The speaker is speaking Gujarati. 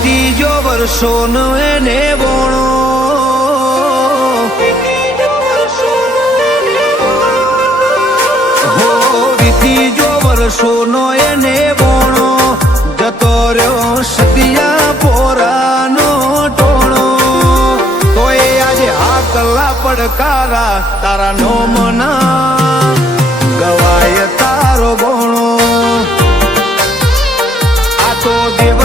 ત્રીજો વર્ષોનો એને બોણો હો ત્રીજો વર્ષોનો એને બોણો જતો રહ્યો સતિયા પોરાનો ટોણો તો એ આજે હાકલા પડકારા તારા નો મના ગવાય તારો બોણો